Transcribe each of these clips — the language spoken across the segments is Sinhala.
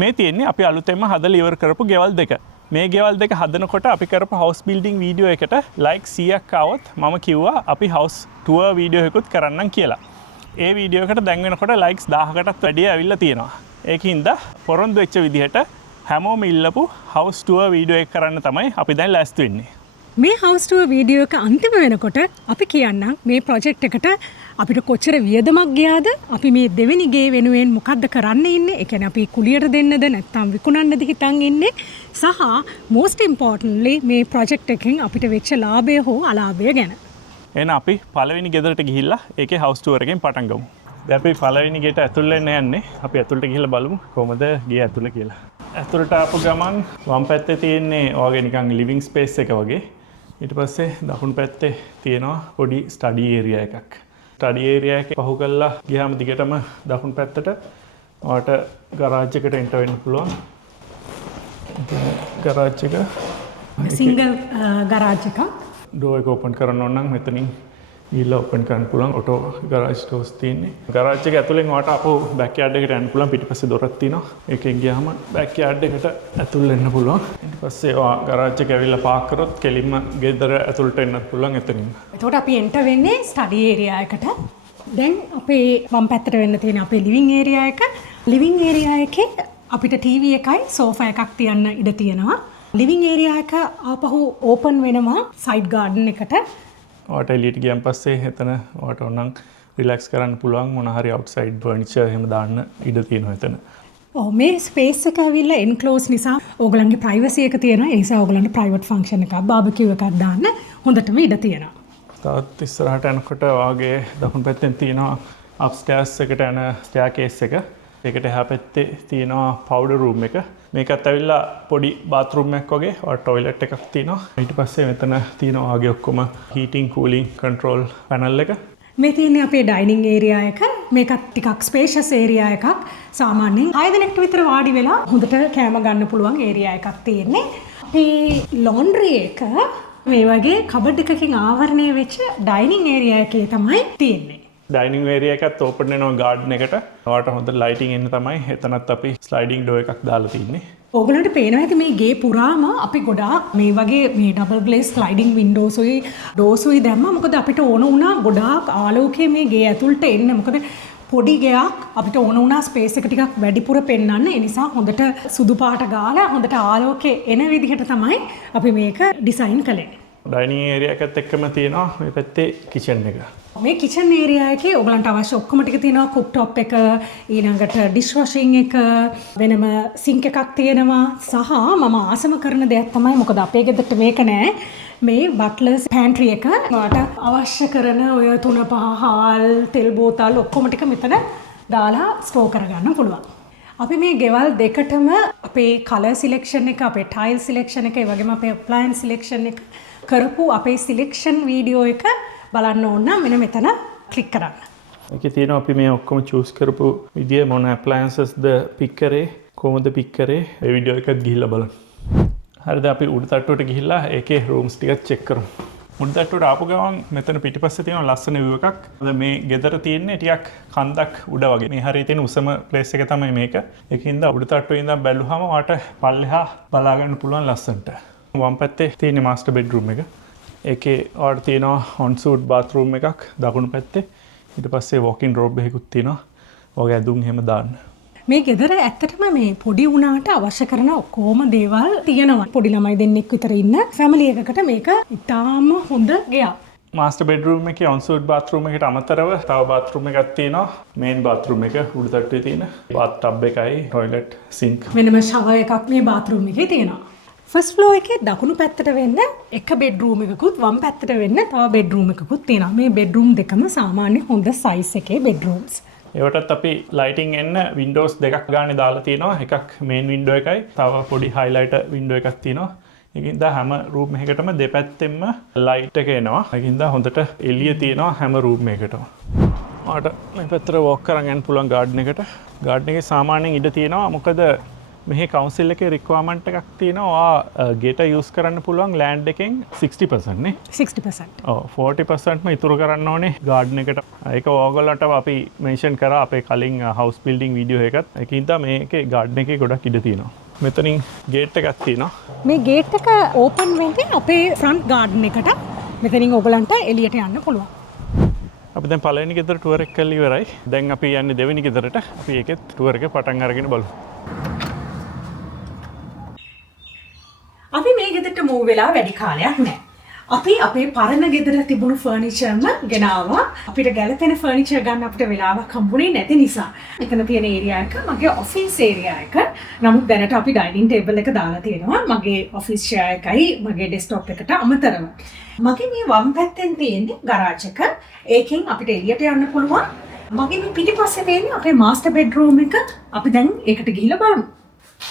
මේ තියෙන්නේ අපි අලුතෙන්ම හදලා ඉවර කරපු ගෙවල් දෙක. මේ ගෙවල් දෙක හදනකොට අපි කරපු හවුස් බිල්ඩින් වීඩියෝ එකට ලයික් 100ක් ආවොත් මම කිව්වා අපි හවුස් ටුවර් වීඩියෝ එකකුත් කරන්නම් කියලා. ඒ වීඩියෝ එකට දැන් වෙනකොට ලයික්ස් 1000කටත් වැඩිය ඇවිල්ලා තියෙනවා. ඒකින්ද පොරොන්දු වෙච්ච විදිහට හැමෝම ඉල්ලපු හවුස් ටුවර් වීඩියෝ එක කරන්න තමයි අපි දැන් ලෑස්ති වෙන්නේ. මේ හවුස් ටුවර් වීඩියෝ එක අන්තිම වෙනකොට අපි කියන්නම් මේ ප්‍රොජෙක්ට් එකට අපිට කොච්චර වියදමක් ගියාද, අපි මේ දෙවෙනි ගේ වෙනුවෙන් මොකද්ද කරන්න ඉන්නේ, ඒ කියන්නේ අපි කුලියට දෙන්නද නැත්නම් විකුණන්නද හිතන් ඉන්නේ, සහ most importantly මේ ප්‍රොජෙක්ට් එකෙන් අපිට වෙච්ච ලාභය හෝ අලාභය ගැන. එහෙනම් අපි පළවෙනි ගෙදරට ගිහිල්ලා ඒකේ හවුස් ටුවර් එකෙන් පටන් ගමු. දැන් අපි පළවෙනි ගෙට ඇතුල් වෙන්න යන්නේ. අපි ඇතුළට ගිහිල්ලා බලමු කොහොමද ගේ ඇතුළ කියලා. ඇතුළට ආපු ගමන් වම් පැත්තේ තියෙන්නේ ඔයගේ නිකන් ලිවිං ස්පේස් එක වගේ. ඊට පස්සේ දකුණු පැත්තේ තියෙනවා පොඩි ස්ටඩි ඒරියා එකක්. ස්ටඩි ඒරියා එක පහු කරලා ගියාම දිගටම දකුණු පැත්තට ඔයාට ගරාජ් එකට එන්ටර් වෙන්න පුළුවන්. ගරාජ් එක සිංගල් ගරාජ් එකක්. ඩෝර් එක ඕපන් කරන්න ඕන නම් මෙතනින් ගිහිල්ලා ඕපන් කරන්න පුළුවන්. ඔටෝ ගරාජ් ඩෝර්ස් තියෙන්නේ. ගරාජ් එක ඇතුලෙන් ඔයාට අපෝ බෑක් යාඩ් එකට යන්න පුළුවන්. පිටිපස්සේ දොරක් තියෙනවා. ඒකෙන් ගියාම බෑක් යාඩ් එකට ඇතුල් වෙන්න පුළුවන්. ඊට පස්සේ ඔයා ගරාජ් එක ඇවිල්ලා පාක් කරොත් කෙලින්ම ගෙදර ඇතුළට එන්නත් පුළුවන් එතනින්. එතකොට අපි එන්ටර් වෙන්නේ ස්ටඩි ඒරියා එකට. දැන් අපේ වම් පැත්තට වෙන්න තියෙන අපේ ලිවිං ඒරියා එක. ලිවිං ඒරියා එකේ අපිට ටීවී එකයි සෝෆා එකක් තියන්න ඉඩ තියෙනවා. ලිවිං ඒරියා එක ආපහු ඕපන් වෙනවා සයිඩ් ගාඩන් එකට. ඔයාට එළියට ගියන් පස්සේ එතන ඔයාට ඕනනම් රිලැක්ස් කරන්න පුළුවන් මොන හරි අවුට්සයිඩ් ෆර්නිචර් එහෙම දාන්න ඉඩ තියෙනවා එතන. ඔව් මේ ස්පේස් එක ඇවිල්ලා එන්ක්ලෝස් නිසා ඕගලන්ගේ ප්‍රයිවසි එක තියෙනවා. ඒ නිසා ඕගලන්ට ප්‍රයිවට් ෆන්ක්ෂන් එකක් බාබකියු එකක් දාන්න හොඳටම ඉඩ තියෙනවා. තවත් ඉස්සරහට යනකොට ඔයාගේ දකුණු පැත්තෙන් තියෙනවා අප්ස්ටේර්ස් එකට යන ස්ටෙයාරකේස් එක. ඒකට එහා පැත්තේ තියෙනවා පවුඩර් රූම් එක. මේකත් ඇවිල්ලා පොඩි බාත්රූම් එකක් වගේ ඔය ටොයිලට් එකක් තියෙනවා. ඊට පස්සේ මෙතන තියෙනවා වගේ ඔක්කොම හීටින් කූලින් කන්ට්‍රෝල් පැනල් එක. මේ තියෙන්නේ අපේ ඩයිනින් ඒරියා එක. මේකත් ටිකක් ස්පේෂස් ඒරියා එකක්. සාමාන්‍යයෙන් 6 දෙනෙක්ට විතර වාඩි වෙලා හොඳට කෑම ගන්න පුළුවන් ඒරියා එකක් තියෙන්නේ. අපේ ලොන්ඩ්‍රි එක මේ වගේ කබඩ් එකකින් ආවරණය වෙච්ච ඩයිනින් ඒරියා එකේ තමයි තියෙන්නේ. ඩයිනින් ඒරියා එකත් ඕපන් වෙනවා ගාඩන් එකට. ඔයාට හොඳ ලයිටින් එන්න තමයි එතනත් අපි ස්ලයිඩින් ඩෝර් එකක් දාලා තින්නේ. ඕගලන්ට පේනවා ඇති මේ ගේ පුරාම අපි ගොඩාක් මේ වගේ මේ ඩබල් ග්ලේස් ස්ලයිඩින් වින්ඩෝසුයි ඩෝර්සුයි දැම්මා. මොකද අපිට ඕන වුණා ගොඩාක් ආලෝකය මේ ගේ ඇතුළට එන්න. මොකද පොඩි ගෙයක් අපිට ඕන වුණා ස්පේස් එක ටිකක් වැඩිපුර පෙන්වන්න. ඒ නිසා හොඳට සුදු පාට ගාලා හොඳට ආලෝකය එන විදිහට තමයි අපි මේක ඩිසයින් කළේ. ඩයිනින් ඒරියා එකත් එක්කම තියෙනවා මේ පැත්තේ කිචන් එක. මේ කිචන් ඒරියා එකේ ඔයගලන්ට අවශ්‍ය ඔක්කොම ටික තියෙනවා. කුක් ටොප් එක, ඊළඟට ඩිෂ් වොෂින් එක, වෙනම සින්ක් එකක් තියෙනවා. සහ මම ආසම කරන දෙයක් තමයි මොකද අපේ ගෙදරට මේක නෑ. මේ බට්ලර්ස් පැන්ට්‍රි එක. ඔයාලට අවශ්‍ය කරන ඔය 3-5 හාල්, තෙල් බෝතල් ඔක්කොම ටික මෙතන දාලා ස්ටෝර් කරගන්න පුළුවන්. අපි මේ ගෙවල් දෙකටම අපේ කලර් සිලෙක්ෂන් එක, අපේ ටයිල් සිලෙක්ෂන් එක, ඒ වගේම අපේ අප්ලයන්ස් සිලෙක්ෂන් එක කරපු අපේ සිලෙක්ෂන් වීඩියෝ එක බලන්න ඕන නම් මෙන්න මෙතන ක්ලික් කරන්න. ඒකේ තියෙනවා අපි මේ ඔක්කොම චූස් කරපු විදිය මොන ඇප්ලයන්සස්ද පික් කරේ, කොහොමද පික් කරේ, ඒ වීඩියෝ එකත් ගිහිල්ලා බලන්න. හරිද අපි උඩ තට්ටුවට ගිහිල්ලා ඒකේ රූම්ස් ටිකත් චෙක් කරමු. උඩ තට්ටුවට ආපු ගමන් මෙතන පිටිපස්සේ තියෙන ලස්සන view එකක්. මේ ගෙදර තියෙන්නේ ටිකක් කන්දක් උඩ වගේ. මේ හරිය තියෙන උසම ප්ලේස් එක තමයි මේක. ඒකින්ද උඩ තට්ටුවේ ඉඳන් බැලුවාම ඔයාට පල්ලෙහා බලා ගන්න පුළුවන් ලස්සනට. වම් පැත්තේ තියෙන මාස්ටර් බෙඩ්රූම් එක. ඒකේ ඔයාලට තියෙනවා ඔන්සූට් බාත්රූම් එකක් දකුණු පැත්තේ. ඊට පස්සේ වොකින් රෝබ් එකකුත් තියෙනවා. ඔයගේ ඇඳුම් එහෙම දාන්න. මේ ගෙදර ඇත්තටම මේ පොඩි වුණාට අවශ්‍ය කරන ඔක්කොම දේවල් තියෙනවා. පොඩි ළමයි දෙන්නෙක් විතර ඉන්න ෆැමිලි එකකට මේක ඉතාම හොඳ ගෙයක්. මාස්ටර් බෙඩ්රූම් එකේ ඔන්සූට් බාත්රූම් එකට අමතරව තව බාත්රූම් එකක් තියෙනවා. මේන් බාත්රූම් එක උඩ තට්ටුවේ තියෙන. බාත් ටබ් එකයි ටොයිලට් සින්ක්. වෙනම ෂවර් එකක් මේ බාත්රූම් එකේ තියෙනවා. ෆස්ට් ෆ්ලෝර් එකේ දකුණු පැත්තට වෙන්න එක බෙඩ්රූම් එකකුත් වම් පැත්තට වෙන්න තව බෙඩ්රූම් එකකුත් තියෙනවා. මේ බෙඩ්රූම් දෙකම සාමාන්‍ය හොඳ සයිස් එකේ බෙඩ්රූම්ස්. ඒවටත් අපි ලයිටින් එන්න වින්ඩෝස් දෙකක් ගානේ දාලා තියෙනවා. එකක් මේන් වින්ඩෝ එකයි තව පොඩි හයිලයිටර් වින්ඩෝ එකක් තියෙනවා. ඒකින්ද හැම රූම් එකකටම දෙපැත්තෙම ලයිට් එක එනවා. ඒකින්ද හොඳට එළිය තියෙනවා හැම රූම් එකකටම. ඔයාලට මේ පැත්තට වොක් කරන් යන්න පුළුවන් ගාඩන් එකට. ගාඩන් එකේ සාමාන්‍යයෙන් ඉඩ තියෙනවා. මොකද මෙහි කවුන්සිල් එකේ රික්වයර්මන්ට් එකක් තියෙනවා ගෙට යූස් කරන්න පුළුවන් ලෑන්ඩ් එකෙන් 60% නේ 60%. ඔව් 40%ම ඉතුරු කරන්න ඕනේ ගාඩන් එකට. ඒක ඕගොල්ලන්ට අපි මෙන්ෂන් කරා අපේ කලින් හවුස් බිල්ඩින් වීඩියෝ එකත්. ඒකින්ද මේකේ ගාඩන් එකේ ගොඩක් ඉඩ තියෙනවා. මෙතනින් ගේට් එකක් තියෙනවා. මේ ගේට් එක ඕපන් වෙන්නේ අපේ ෆ්‍රන්ට් ගාඩන් එකට. මෙතනින් ඔයගලන්ට එළියට යන්න පුළුවන්. අපි දැන් පළවෙනි ගෙදර ටුවර් එක කරලා ඉවරයි. දැන් අපි යන්නේ දෙවෙනි ගෙදරට. අපි ඒකෙත් ටුවර් එක පටන් අරගෙන බලමු. අපි මේ ගෙදරට මූව් වෙලා වැඩි කාලයක් නැහැ. අපි අපේ පරණ ගෙදර තිබුණු ෆර්නිචර්ම ගෙනාවා. අපිට ගැලපෙන ෆර්නිචර් ගන්න අපිට වෙලාවක් හම්බුනේ නැති නිසා. මෙතන තියෙන ඒරියා එක මගේ ඔෆිස් ඒරියා එක. නමුත් දැනට අපි ඩයිනින් ටේබල් එක දාලා තියෙනවා. මගේ ඔෆිස් චෙයාර් එකයි මගේ ඩෙස්ක්ටොප් එකට අමතරව. මගේ මේ වම් පැත්තෙන් තියෙන්නේ ගරාජ් එක. ඒකෙන් අපිට එළියට යන්න පුළුවන්. මගේ මේ පිටිපස්සේ තියෙන්නේ අපේ මාස්ටර් බෙඩ්රූම් එක. අපි දැන් ඒකට ගිහිල්ලා බලමු.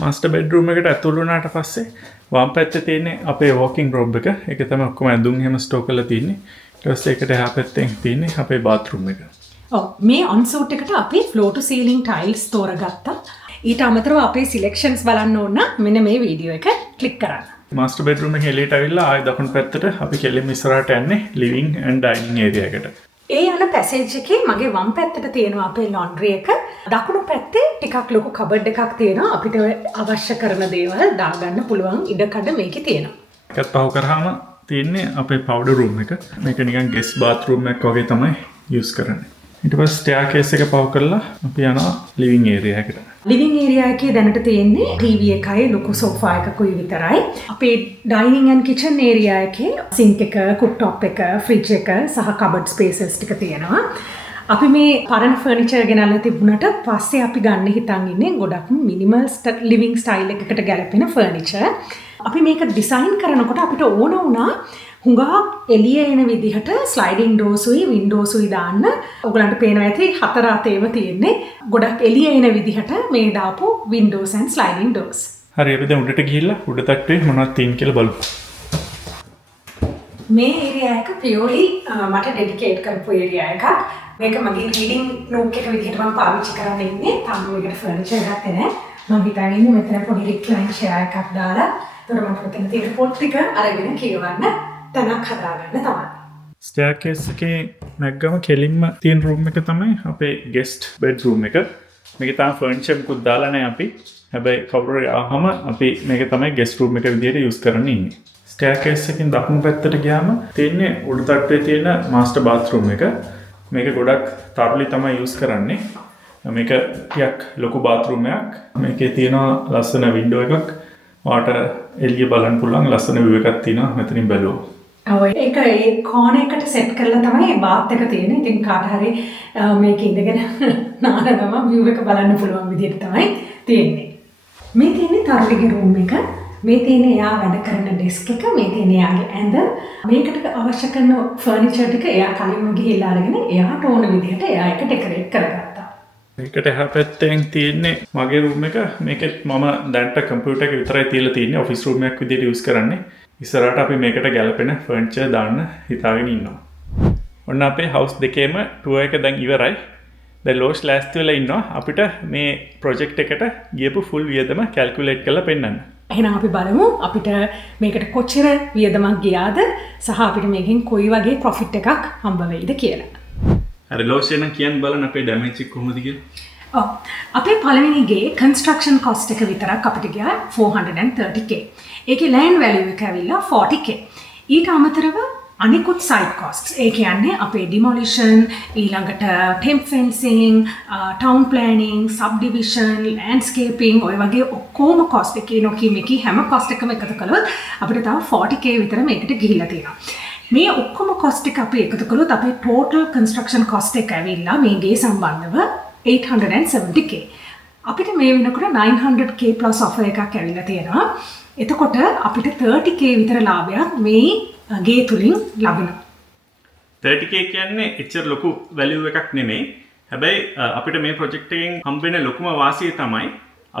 මාස්ටර් බෙඩ්රූම් එකට ඇතුළු වුණාට පස්සේ වම් පැත්තේ තියෙන්නේ අපේ වෝකින් රූම් එක. ඒක තමයි ඔක්කොම ඇඳුම් එහෙම ස්ටෝක් කරලා තියෙන්නේ. ඊට පස්සේ ඒකට එහා පැත්තෙන් තියෙන්නේ අපේ බාත්රූම් එක. ඔව් මේ ඔන්සූට් එකට අපි ෆ්ලෝර් ටු සීලිං ටයිල්ස් තෝරගත්තා. ඊට අමතරව අපේ සිලෙක්ෂන්ස් බලන්න ඕන නම් මෙන්න මේ වීඩියෝ එක ක්ලික් කරන්න. මාස්ටර් බෙඩ්රූම් එකේ එළියට ඇවිල්ලා ආයෙ දකුණු පැත්තට අපි කෙලින්ම ඉස්සරහට යන්නේ ලිවිං ඇන්ඩ් ඩයිනින් ඒරියා එකට. ඒ යන පැසේජ් එකේ මගේ වම් පැත්තට තියෙනවා අපේ ලොන්ඩ්‍රි එක. දකුණු පැත්තේ ටිකක් ලොකු කබඩ් එකක් තියෙනවා. අපිට අවශ්‍ය කරන දේවල් දාගන්න පුළුවන් ඉඩකඩ මේකේ තියෙනවා. ඒකත් පහු කරාම තියෙන්නේ අපේ පවුඩර් රූම් එක. මේක නිකන් ගෙස්ට් බාත්රූම් එකක් වගේ තමයි යූස් කරන්නේ. ඊට පස්සේ ස්ටෙයාර් එක පහු කරලා අපි යනවා ලිවිං ඒරියා එකට. ලිවිං ඒරියා එකේ දැනට තියෙන්නේ ටීවී එකයි ලොකු සෝෆා එකකුයි විතරයි. අපේ ඩයිනින් ඇන්ඩ් කිචන් ඒරියා එකේ සින්ක් එක, කුක්ටොප් එක, ෆ්‍රිජ් එක සහ කබඩ් ස්පේසස් ටික තියෙනවා. අපි මේ පරණ ෆර්නිචර් ගෙනල්ලා තිබුණාට පස්සේ අපි ගන්න හිතන් ඉන්නේ ගොඩක් මිනිමල් ලිවිං ස්ටයිල් එකකට ගැලපෙන ෆර්නිචර්. අපි මේක ඩිසයින් කරනකොට අපිට ඕන වුණා හුඟා එළිය එන විදිහට ස්ලයිඩින් ඩෝර්ස්ුයි වින්ඩෝස්ුයි දාන්න. ඔයගලන්ට පේනවා ඇති හතර අතේම තියෙන්නේ ගොඩක් එළිය එන විදිහට මේ දාපු වින්ඩෝස් ඇන්ඩ් ස්ලයිඩින් ඩෝර්ස්. හරි අපි දැන් උඩට ගිහිල්ලා උඩ තට්ටුවේ මොනවද තියෙන්නේ කියලා බලමු. මේ ඒරියා එක පියෝලි මට ඩෙඩිකේට් කරපු ඒරියා එකක්. මේක මගේ රීඩින් නූක් එක විදිහට මම පාවිච්චි කරන්න ඉන්නේ. තාම මේකට ෆර්නිචර් ගත්තේ නැහැ. මම හිතන්නේ ඉන්නේ මෙතන පොඩි රික්ලයින් චෙයාර් එකක් දාලා ඒතර මම මෙතන තියෙන පොත් ටික අරගෙන කියවන්න තැනක් හදාගන්න තමයි. ස්ටෙයාර්කේස් එකේ නැග්ගම කෙලින්ම තියෙන රූම් එක තමයි අපේ ගෙස්ට් බෙඩ්රූම් එක. මේක තාම ෆර්නිචර් මුකුත් දාලා නැහැ අපි. හැබැයි කවුරු හරි ආවම අපි මේක තමයි ගෙස්ට් රූම් එක විදිහට යූස් කරන්න ඉන්නේ. ස්ටෙයාර්කේස් එකෙන් දකුණු පැත්තට ගියාම තියෙන්නේ උඩු තට්ටුවේ තියෙන මාස්ටර් බාත්රූම් එක. මේක ගොඩක් තරුලි තමයි යූස් කරන්නේ. මේක ටිකක් ලොකු බාත්රූම් එකක්. මේකේ තියෙනවා ලස්සන වින්ඩෝ එකක්. ඔයාට එළිය බලන්න පුළුවන් ලස්සන view එකක් තියෙනවා මෙතනින් බැලුවොත්. ඔව් ඒක ඒ කෝණ එකට සෙට් කරලා තමයි බාත් එක තියෙන්නේ. ඉතින් කාට හරි මේක ඉඳගෙන නානගම view එක බලන්න පුළුවන් විදිහට තමයි තියෙන්නේ. මේ තියෙන්නේ තරුලිගේ රූම් එක. මේ තියෙන්නේ එයා වැඩ කරන ඩෙස්ක් එක. මේ තියෙන්නේ එයාගේ ඇඳ. මේකට අවශ්‍ය කරන ෆර්නිචර් ටික එයා කලින්ම ගිහිල්ලා අරගෙන එයාට ඕන විදිහට එයා ඒක ඩෙකොරේට් කරගත්තා. මේකට එහා පැත්තෙන් තියෙන්නේ මගේ රූම් එක. මේකෙත් මම දැන්ට කම්පියුටර් එක විතරයි තියලා තියෙන්නේ. ඔෆිස් රූම් එකක් විදිහට යූස් කරන්නේ. ඉස්සරහට අපි මේකට ගැලපෙන ෆර්නිචර් දාන්න හිතාගෙන ඉන්නවා. ඔන්න අපේ හවුස් දෙකේම ටුවර් එක දැන් ඉවරයි. දැන් ලෝෂ් ලෑස්ති වෙලා ඉන්නවා අපිට මේ ප්‍රොජෙක්ට් එකට ගියපු ෆුල් වියදම කැල්කියුලේට් කරලා පෙන්නන්න. එහෙනම් අපි බලමු අපිට මේකට කොච්චර වියදමක් ගියාද සහ අපිට මේකෙන් කොයි වගේ ප්‍රොෆිට් එකක් හම්බ වෙයිද කියලා. හරි ලෝෂ් එන කියන්න බලන්න අපේ ඩැමේජ් එක කොහොමද කියලා. ඔව් අපේ පළවෙනි ගේ කන්ස්ට්‍රක්ෂන් කොස්ට් එක විතරක් අපිට ගියා 430k. ඒකේ ලෑන්ඩ් වැලියු එක ඇවිල්ලා 40k. ඊට අමතරව අනිකුත් සයිඩ් කොස්ට්ස් ඒ කියන්නේ අපේ ඩිමොලිෂන් ඊළඟට ටෙම්ප් ෆෙන්සිං ටවුන් ප්ලෑනින් සබ්ඩිවිෂන් ලෑන්ඩ්ස්කේපින් ඔය වගේ ඔක්කොම කොස්ට් එකේ නොකීමේකී හැම කොස්ට් එකම එකතු කළොත් අපිට තව 40k විතර මේකට ගිහිල්ලා තියෙනවා. මේ ඔක්කොම කොස්ට් එක අපි එකතු කළොත් අපේ ටෝටල් කන්ස්ට්‍රක්ෂන් කොස්ට් එක ඇවිල්ලා මේ ගේ සම්බන්ධව 870k. අපිට මේ වෙනකොට 900k ප්ලස් ඔෆර් එකක් ඇවිල්ලා තියෙනවා. එතකොට අපිට 30k විතර ලාභයක් මේ ගේ තුලින් ලැබෙනවා. 30k කියන්නේ එච්චර ලොකු වැලියු එකක් නෙමෙයි. හැබැයි අපිට මේ ප්‍රොජෙක්ට් එකෙන් හම්බෙන ලොකුම වාසිය තමයි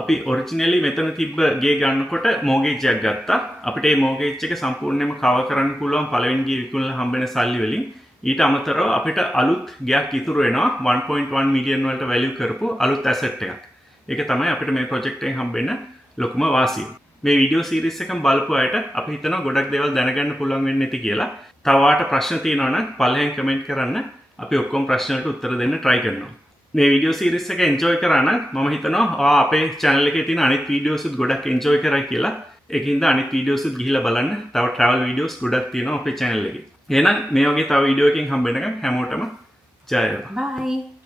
අපි ඔරිජිනලි මෙතන තිබ්බ ගේ ගන්නකොට මෝගේජ් එකක් ගත්තා. අපිට මේ මෝගේජ් එක සම්පූර්ණයෙන්ම කවර් කරන්න පුළුවන් පළවෙනි ගේ විකුණලා හම්බෙන සල්ලි වලින්. ඊට අමතරව අපිට අලුත් ගයක් ඉතුරු වෙනවා 1.1 මිලියන් වලට වැලියු කරපු අලුත් ඇසෙට් එකක්. ඒක තමයි අපිට මේ ප්‍රොජෙක්ට් එකෙන් හම්බෙන ලොකුම වාසිය. මේ වීඩියෝ සීරීස් එකම බලපු අයට අපි හිතනවා ගොඩක් දේවල් දැනගන්න පුළුවන් වෙන්නේ නැති කියලා. තව වාට ප්‍රශ්න තියෙනවා නම් පළවෙන් කමෙන්ට් කරන්න. අපි ඔක්කොම ප්‍රශ්න වලට උත්තර දෙන්න try කරනවා. මේ වීඩියෝ සීරීස් එක enjoy කරා නම් මම හිතනවා අපේ channel එකේ තියෙන අනිත් වීඩියෝස් උත් ගොඩක් enjoy කරයි කියලා. ඒකින්ද අනිත් වීඩියෝස් උත් ගිහිල්ලා බලන්න. තව travel videos ගොඩක් තියෙනවා අපේ channel එකේ. එහෙනම් මේ වගේ තව වීඩියෝ එකකින් හම්බ වෙනකම් හැමෝටම ජය වේවා. Bye.